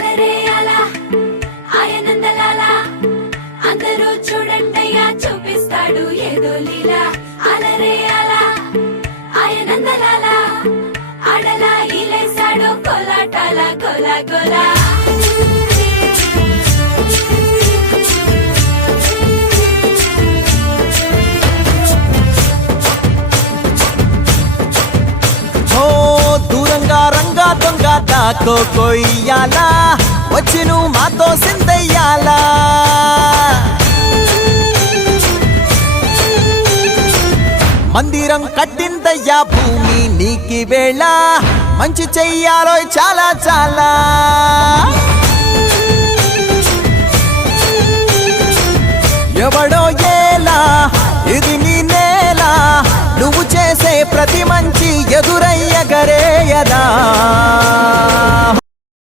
అలరే అలా ఆయనందలాల అందరూ చూడండయ్యా చూపిస్తాడు ఏదో లీలా అలరే అలా ఆయనందలాల ఆడలా ఇలేసాడు కోలాటాల గోలా గోలా దూరంగా రంగా దొంగ దాకో కొయ్యాలా వచ్చి నువ్వు మాతో సిందయ్యాలా మందిరం కట్టిందయ్యా భూమి నీకి వేళ మంచి చెయ్యాలో చాలా చాలా ఎవడో ఏలా ఇది నీ నేల నువ్వు చేసే ప్రతి మంచి ఎదురయ్యగరేయదా